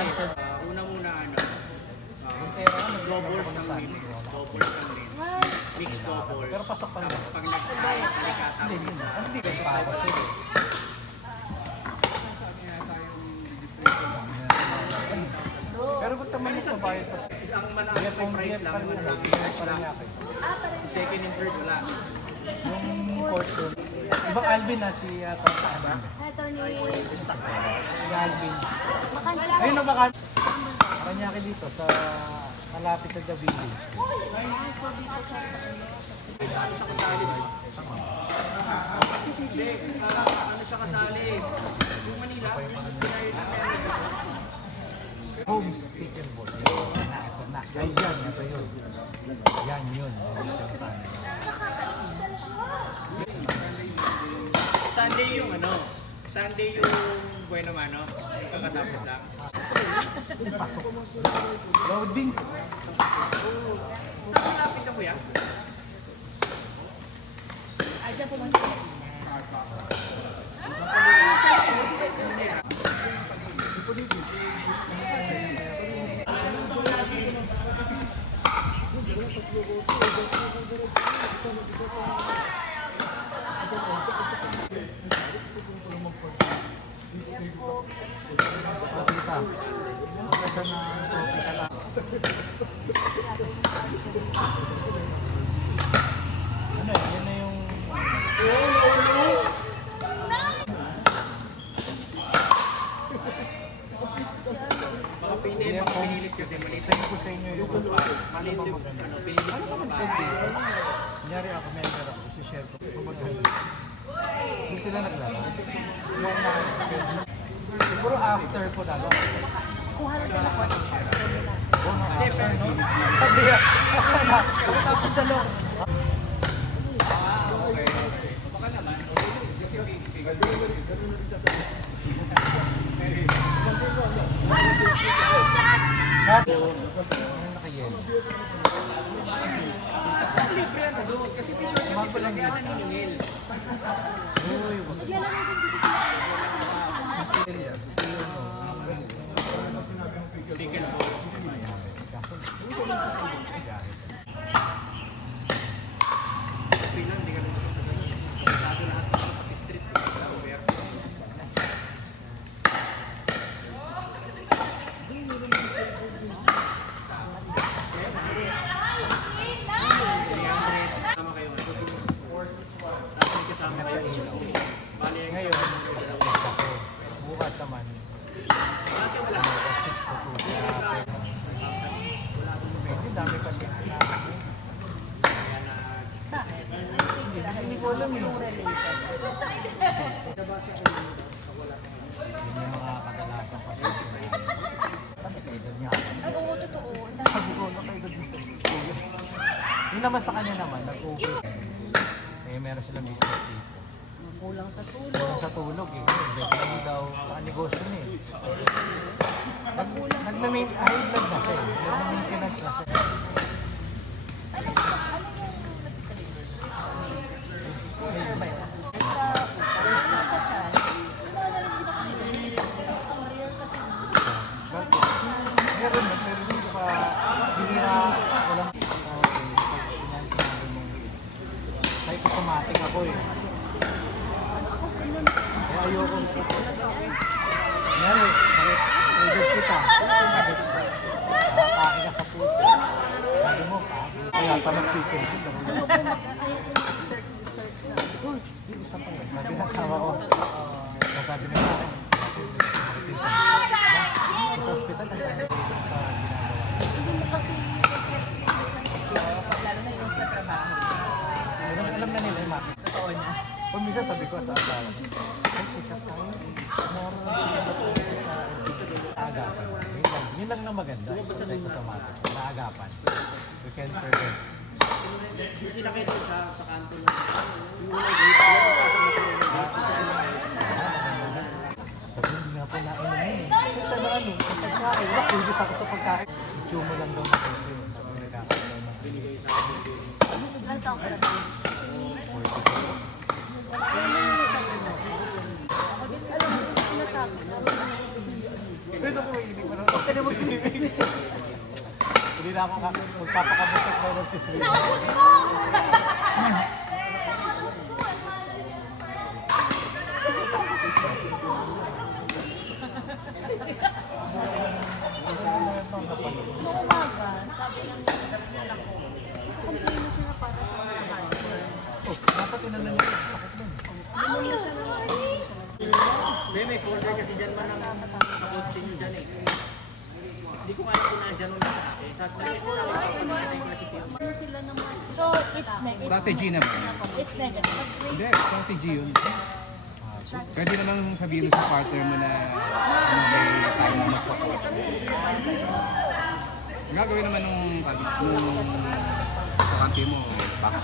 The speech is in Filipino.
cancel. Unang-una Doubles doubles ng ng lens. Doubles ng lens. Mixed doubles. Pero pasok pa rin. Tapos pag nagkata Hindi, hindi. Ano hindi kayo para siya? Pero ba't naman yung mabayad pa siya? ang manakas may price lang. Second and third wala. Yung fortune. Ibang Alvin na si Tata. Ito ni... Si Alvin. Makanta. Ayun na baka. Kanyaki dito sa malapit sa Gabili. Ano sa kasali? Hindi, ano sa kasali? Yung Manila? Home chicken ball. Ito na. Ay, yan. Ito yun. Yan yun. Sunday yung ano? Sunday yung bueno mano? Kakatapos lang. Pasok. Loading. Saan malapit na kuya? Ay, dyan pumunta. Ano yun? Yan na yung... Baka pinilit kasi maliit. Send ko sa inyo yung... Maliit yung ano, pinilit yung mga bata. Kunyari ako, member ako. Isi-share ko. Kung maganda. Hindi sila naglala. Siguro after po na. Kuha na sila ko. Hindi, pero no? Sabi yan. Pagkatapos na lang. Libre yan doon. Kasi t-shirt yung palagayanan ni Noel. Chicken ball. Pilang, hindi ka naman sa ganun. Sabi lahat ng mga street. Kasama kayo. Tapos kasama kayo. Bali, Ngayon, bukas naman. Medyo dami kasi. Hindi ko alam eh. Yun yung mga kadalasan kasi. Nakaedad niya ako. Ay, oo, totoo. Sabi ko, nakaedad niya. Yun naman sa kanya naman, nag-okay. Eh, meron silang business dito. Kulang sa tulog. Kulang sa tulog eh. Hindi daw sa negosyo niya eh. Nag-main, high blood na siya eh. Nag-maintenance na siya. Meron din pa hindi na walang psychosomatic ako eh. Kaya ayoko. Ngayon, bakit edad kita? Bakit nakakain ka sa puso? Sabi mo ka, kaya tanong chicken. Uy, isa pa yun. Sabi ng asawa ko. Sabi na sa akin. Sa hospital, ang sabi ko sa ginagawa. Hindi mo kasi lalo na yung sa trabaho. Alam na nila yung mapit. Totoo niya. Kung minsan sabi ko sa asawa, ay, check-up tayo. Meron na sa agapan. Yun lang na maganda. Psychosomatic. Sa agapan. We can prevent. kasi nakita ko sa kanto na yung unang gate. Sabi hindi nga po nainumin eh. Kasi sa ano, sa pagkain. Wala, kulis ako sa pagkain. Tumo lang daw na kasi. Sabi nga nagkakaroon daw na binigay sa akin. Ilan taong ka na ba? Pwede ko may hindi ko na na mag-swimming. Hindi na ako magpapakabusok na mag-swimming. Naabot ko! Noong umaga, sabi ng anak ko, complain na sila para sa mga cancer. Oh, dapat inanan nyo. Bakit nun? May folder kasi dyan man ang nakotse nyo dyan eh. Hindi ko kaya kung nandyan nung sa akin. Sa akin kasi Ano sila naman? So, it's Strategy naman. It's negative. But Hindi, strategy yun. Pwede namang sabihin mo sa partner mo na may time na magpa-coach. Ang gagawin naman nung kakante mo, baka